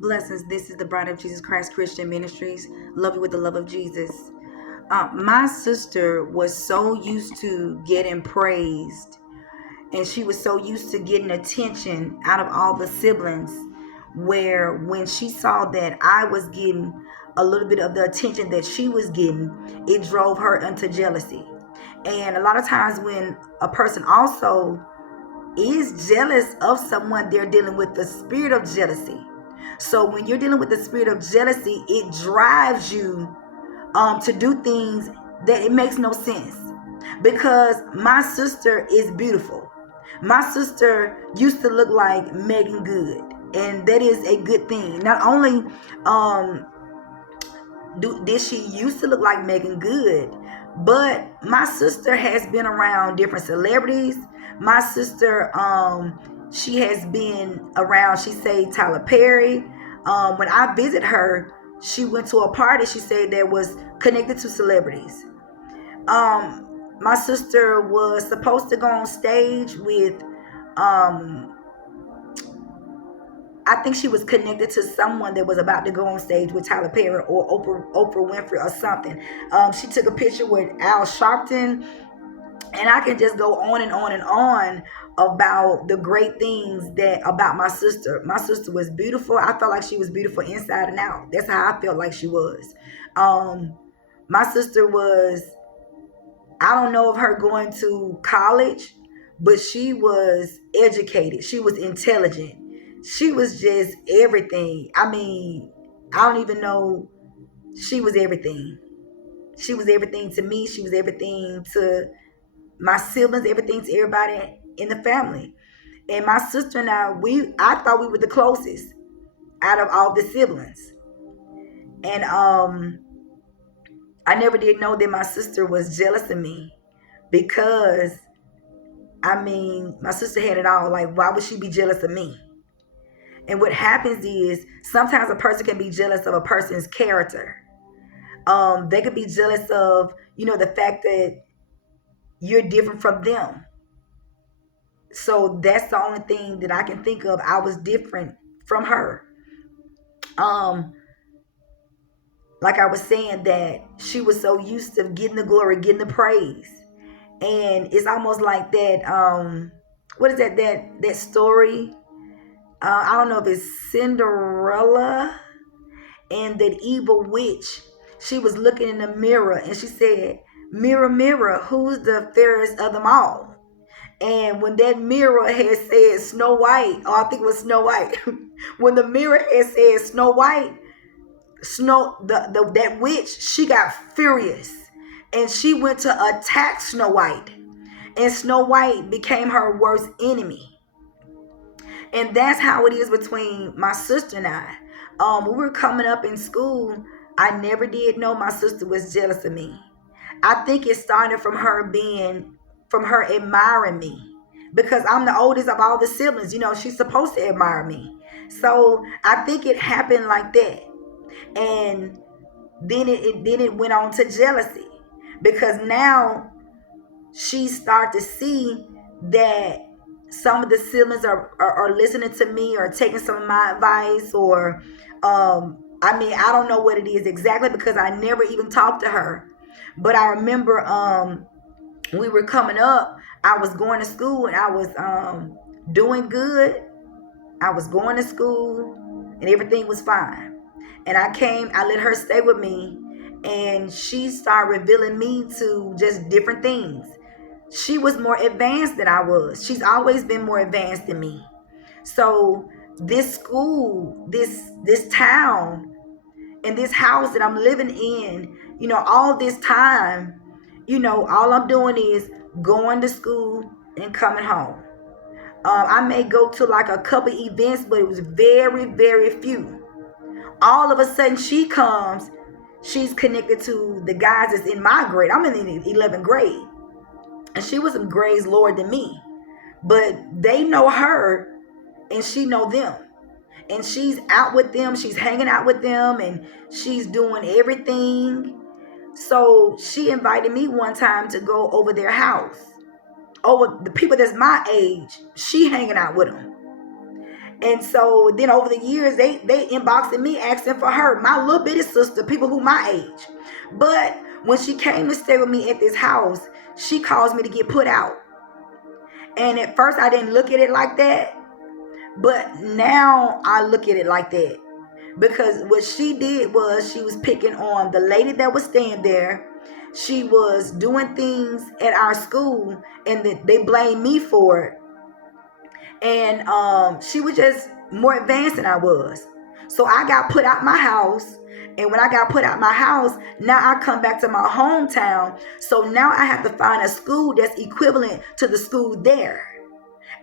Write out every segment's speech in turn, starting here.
Blessings. This is the Bride of Jesus Christ Christian Ministries. Love you with the love of Jesus. My sister was so used to getting praised, and she was so used to getting attention out of all the siblings, where when she saw that I was getting a little bit of the attention that she was getting, it drove her into jealousy. And a lot of times when a person also is jealous of someone, they're dealing with the spirit of jealousy. So when you're dealing with the spirit of jealousy, it drives you to do things that it makes no sense. Because my sister is beautiful. My sister used to look like Megan Good, and that is a good thing. Not only did she used to look like Megan Good, but my sister has been around different celebrities. My sister, she has been around, she say, Tyler Perry. When I visit her, she went to a party, she said, that was connected to celebrities. My sister was supposed to go on stage with I think she was connected to someone that was about to go on stage with Tyler Perry or Oprah Winfrey or something. She took a picture with Al Sharpton, and I can just go on and on and on about the great things that about my sister. My sister was beautiful. I felt like she was beautiful inside and out. That's how I felt like she was. My sister was, I don't know of her going to college, but she was educated. She was intelligent. She was just everything. I mean, I don't even know. She was everything. She was everything to me. She was everything to my siblings, everything to everybody in the family. And my sister and I thought we were the closest out of all the siblings. And I never did know that my sister was jealous of me, because I mean, my sister had it all. Like, why would she be jealous of me? And what happens is sometimes a person can be jealous of a person's character. They could be jealous of, the fact that you're different from them. So that's the only thing that I can think of. I was different from her. Um, like I was saying, that she was so used to getting the glory, getting the praise. And it's almost like that, what is that story? I don't know if it's Cinderella and that evil witch. She was looking in the mirror and she said, "Mirror, mirror, who's the fairest of them all?" And when that mirror had said Snow White, or I think it was Snow White, when the mirror had said Snow White, that witch, she got furious and she went to attack Snow White, and Snow White became her worst enemy. And that's how it is between my sister and I. When we were coming up in school, I never did know my sister was jealous of me. I think it started from her admiring me, because I'm the oldest of all the siblings. She's supposed to admire me. So I think it happened like that. And then it went on to jealousy, because now she started to see that some of the siblings are listening to me or taking some of my advice, or I don't know what it is exactly, because I never even talked to her. But I remember we were coming up, I was going to school and I was doing good. I was going to school and everything was fine. And I let her stay with me, and she started revealing me to just different things. She was more advanced than I was. She's always been more advanced than me. So this school, this town, and this house that I'm living in, all this time, all I'm doing is going to school and coming home. I may go to like a couple events, but it was very, very few. All of a sudden she comes, she's connected to the guys that's in my grade. I'm in the 11th grade. And she was some grades lower than me. But they know her and she know them. And she's out with them. She's hanging out with them and she's doing everything. So she invited me one time to go over their house. Over the people that's my age, she hanging out with them. And so then over the years, they inboxing me asking for her, my little bitty sister, people who my age. But when she came to stay with me at this house, she caused me to get put out. And at first I didn't look at it like that, but now I look at it like that. Because what she did was she was picking on the lady that was staying there. She was doing things at our school and they blamed me for it. And she was just more advanced than I was. So I got put out my house. And when I got put out my house, now I come back to my hometown. So now I have to find a school that's equivalent to the school there.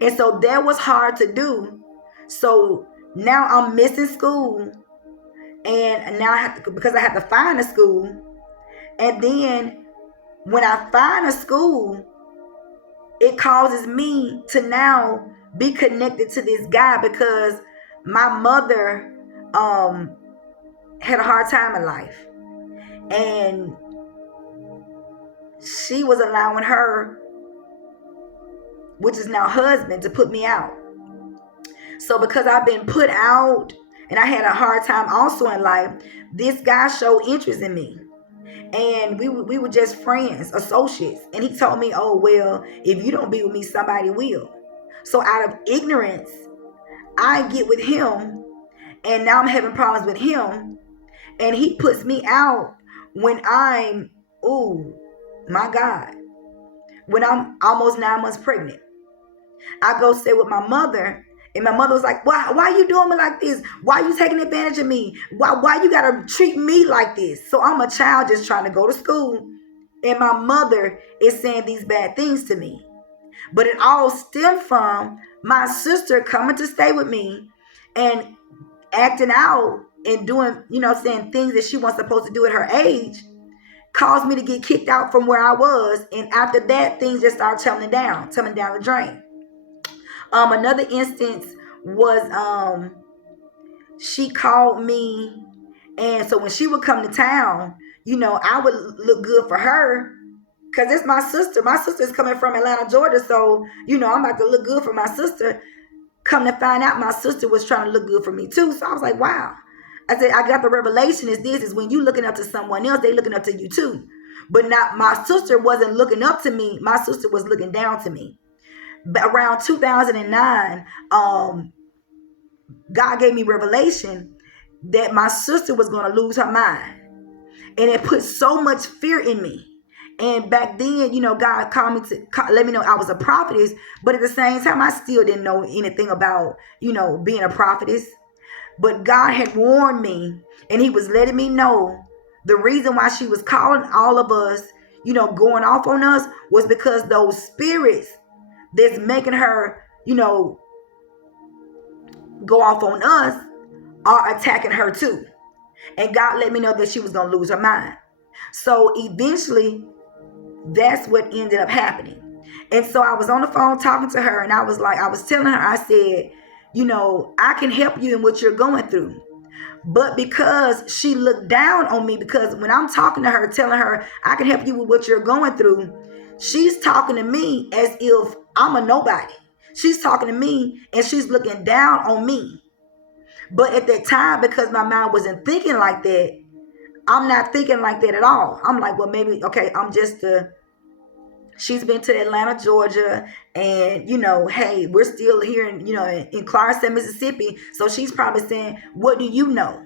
And so that was hard to do. So now I'm missing school. And now I have to, because I have to find a school. And then when I find a school, it causes me to now be connected to this guy because my mother had a hard time in life. And she was allowing her, which is now husband, to put me out. So because I've been put out and I had a hard time also in life, this guy showed interest in me. And we were just friends, associates. And he told me, oh, well, if you don't be with me, somebody will. So out of ignorance, I get with him. And now I'm having problems with him. And he puts me out when I'm, oh, my God, when I'm almost 9 months pregnant. I go stay with my mother. And my mother was like, why you doing me like this? Why you taking advantage of me? Why you got to treat me like this? So I'm a child just trying to go to school. And my mother is saying these bad things to me. But it all stemmed from my sister coming to stay with me and acting out and doing, saying things that she wasn't supposed to do at her age, caused me to get kicked out from where I was. And after that, things just started tumbling down the drain. Another instance was she called me, and so when she would come to town, I would look good for her because it's my sister. My sister's coming from Atlanta, Georgia, so I'm about to look good for my sister. Come to find out, my sister was trying to look good for me too. So I was like, wow. I said, I got the revelation is when you looking up to someone else, they looking up to you too. But not, my sister wasn't looking up to me. My sister was looking down to me. Around 2009, God gave me revelation that my sister was going to lose her mind. And it put so much fear in me. And back then, God called me to let me know I was a prophetess. But at the same time, I still didn't know anything about, being a prophetess. But God had warned me, and he was letting me know the reason why she was calling all of us, going off on us, was because those spirits that's making her, go off on us are attacking her too. And God let me know that she was going to lose her mind. So eventually, that's what ended up happening. And so I was on the phone talking to her, and I was telling her, I said, I can help you in what you're going through. But because she looked down on me, because when I'm talking to her, telling her I can help you with what you're going through, she's talking to me as if I'm a nobody. She's talking to me and she's looking down on me. But at that time, because my mind wasn't thinking like that, I'm not thinking like that at all. I'm like, well, maybe, okay, I'm just she's been to Atlanta, Georgia, and, hey, we're still here in Clarkston, Mississippi. So she's probably saying, what do you know?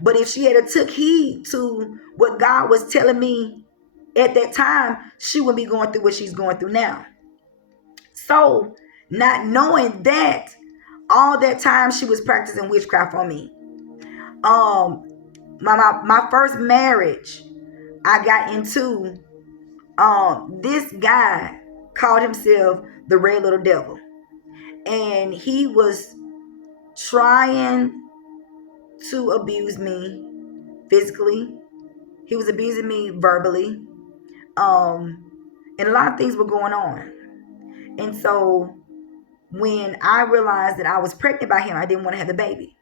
But if she had took heed to what God was telling me at that time, she wouldn't be going through what she's going through now. So not knowing that, all that time she was practicing witchcraft on me. My first marriage I got into, this guy called himself the Red Little Devil, and he was trying to abuse me physically. He was abusing me verbally, and a lot of things were going on. And so when I realized that I was pregnant by him, I didn't want to have the baby,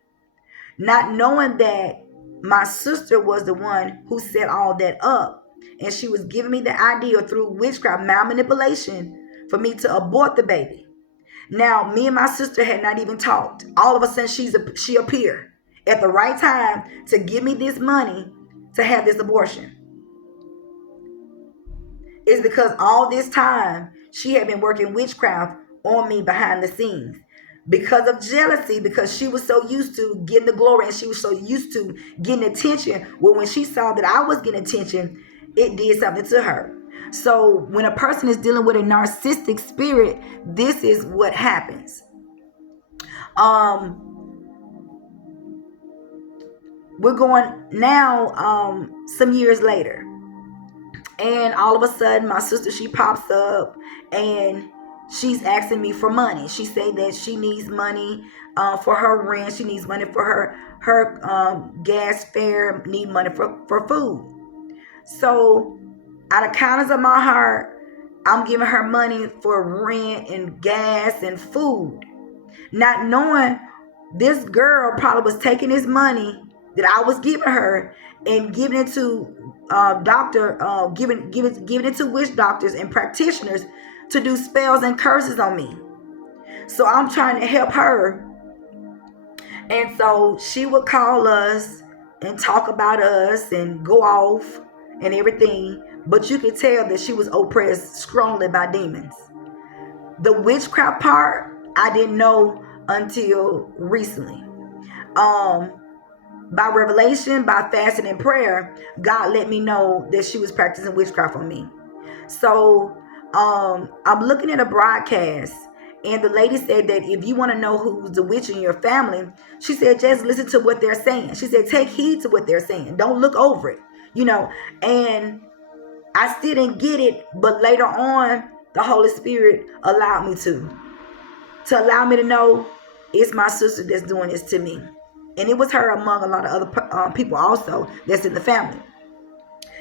not knowing that my sister was the one who set all that up. And she was giving me the idea through witchcraft, mind manipulation, for me to abort the baby. Now, me and my sister had not even talked. All of a sudden, she appeared at the right time to give me this money to have this abortion. It's because all this time she had been working witchcraft on me behind the scenes. Because of jealousy, because she was so used to getting the glory and she was so used to getting attention. Well, when she saw that I was getting attention, it did something to her. So when a person is dealing with a narcissistic spirit, this is what happens. We're going now some years later. And all of a sudden, my sister, she pops up and she's asking me for money. She said that she needs money for her rent. She needs money for her gas fare, need money for food. So out of kindness of my heart, I'm giving her money for rent and gas and food. Not knowing this girl probably was taking this money that I was giving her and giving it to giving it to witch doctors and practitioners to do spells and curses on me. So I'm trying to help her. And so she would call us and talk about us and go off and everything. But you could tell that she was oppressed strongly by demons. The witchcraft part, I didn't know until recently. By revelation, by fasting and prayer, God let me know that she was practicing witchcraft on me. So I'm looking at a broadcast, and the lady said that if you want to know who's the witch in your family, she said just listen to what they're saying. She said take heed to what they're saying. Don't look over it, And I still didn't get it, but later on, the Holy Spirit allowed me to allow me to know it's my sister that's doing this to me. And it was her among a lot of other people also that's in the family.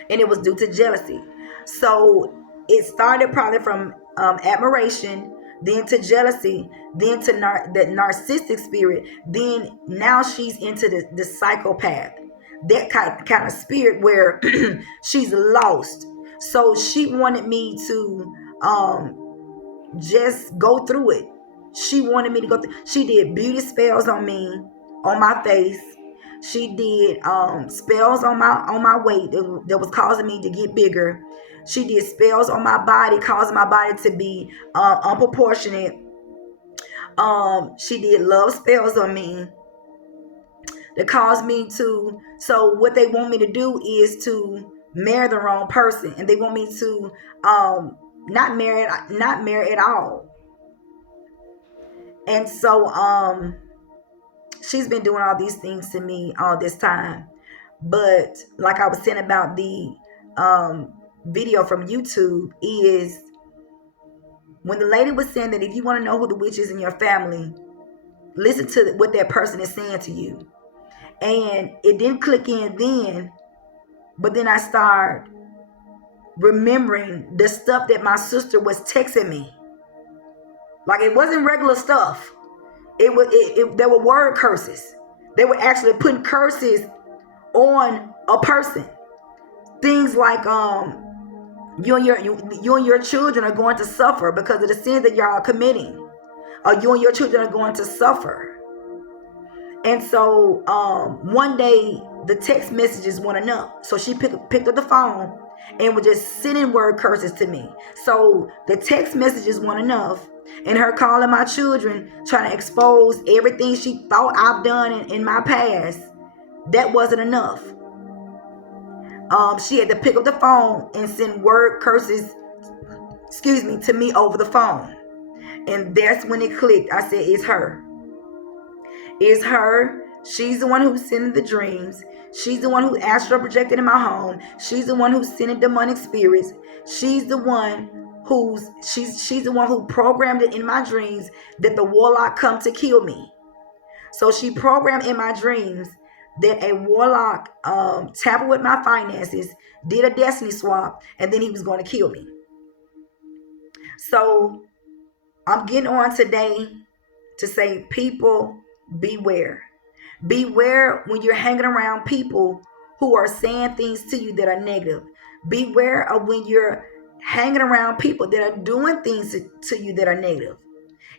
And it was due to jealousy. So it started probably from admiration, then to jealousy, then to that narcissistic spirit. Then now she's into the psychopath. That kind of spirit where she's lost. So she wanted me to just go through it. She wanted me to go through. She did beauty spells on me, on my face. She did spells on my weight that was causing me to get bigger. She did spells on my body, causing my body to be unproportionate. She did love spells on me that caused me to. So what they want me to do is to marry the wrong person, and they want me to not marry at all. And so she's been doing all these things to me all this time. But like I was saying about the video from YouTube, is when the lady was saying that if you want to know who the witch is in your family, listen to what that person is saying to you. And it didn't click in then, but then I started remembering the stuff that my sister was texting me. Like, it wasn't regular stuff. There were word curses. They were actually putting curses on a person. Things like you and your children are going to suffer because of the sins that y'all are committing. Or you and your children are going to suffer. And so one day the text messages weren't enough. So she picked up the phone and was just sending word curses to me. So the text messages weren't enough. And her calling my children, trying to expose everything she thought I've done in my past, that wasn't enough. She had to pick up the phone and send word curses, to me over the phone. And that's when it clicked. I said, it's her. It's her. She's the one who's sending the dreams. She's the one who astral projected in my home. She's the one who's sending demonic spirits. She's the one she's the one who programmed it in my dreams that the warlock come to kill me. So she programmed in my dreams that a warlock tampered with my finances, did a destiny swap, and then he was going to kill me. So I'm getting on today to say, people, beware. Beware when you're hanging around people who are saying things to you that are negative. Beware of when you're hanging around people that are doing things to you that are negative.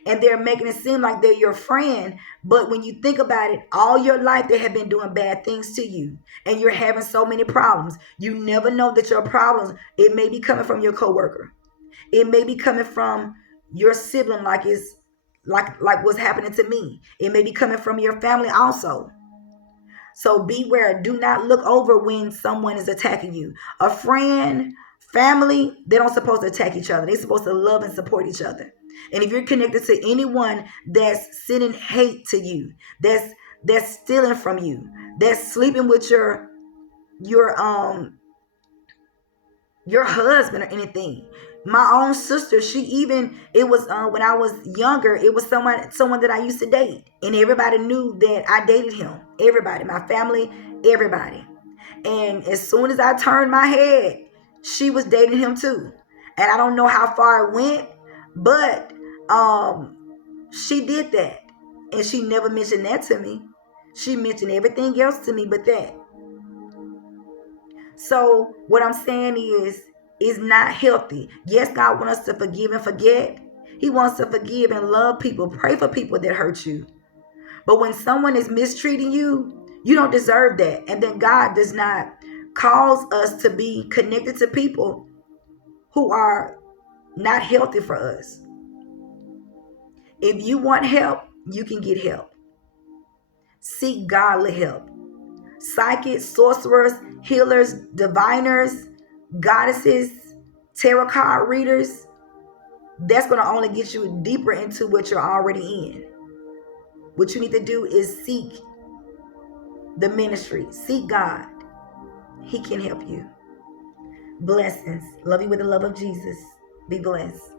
and they're making it seem like they're your friend. But when you think about it, all your life they have been doing bad things to you, and you're having so many problems. You never know that your problems, it may be coming from your coworker. It may be coming from your sibling, like what's happening to me. It may be coming from your family also. So beware. Do not look over when someone is attacking you. A friend, family, they don't supposed to attack each other. They're supposed to love and support each other. And if you're connected to anyone that's sending hate to you, that's stealing from you, that's sleeping with your husband or anything. My own sister, she even, it was when I was younger, it was someone that I used to date, and everybody knew that I dated him. Everybody, my family, everybody. And as soon as I turned my head, she was dating him too. And I don't know how far it went, but she did that, and she never mentioned that to me. She mentioned everything else to me but that. So what I'm saying is not healthy. Yes, God wants us to forgive and forget. He wants to forgive and love people, pray for people that hurt you. But when someone is mistreating you, you don't deserve that. And then God does not cause us to be connected to people who are not healthy for us. If you want help, you can get help. Seek godly help. Psychics, sorcerers, healers, diviners, goddesses, tarot card readers, that's going to only get you deeper into what you're already in. What you need to do is seek the ministry. Seek God. He can help you. Blessings. Love you with the love of Jesus. Be blessed.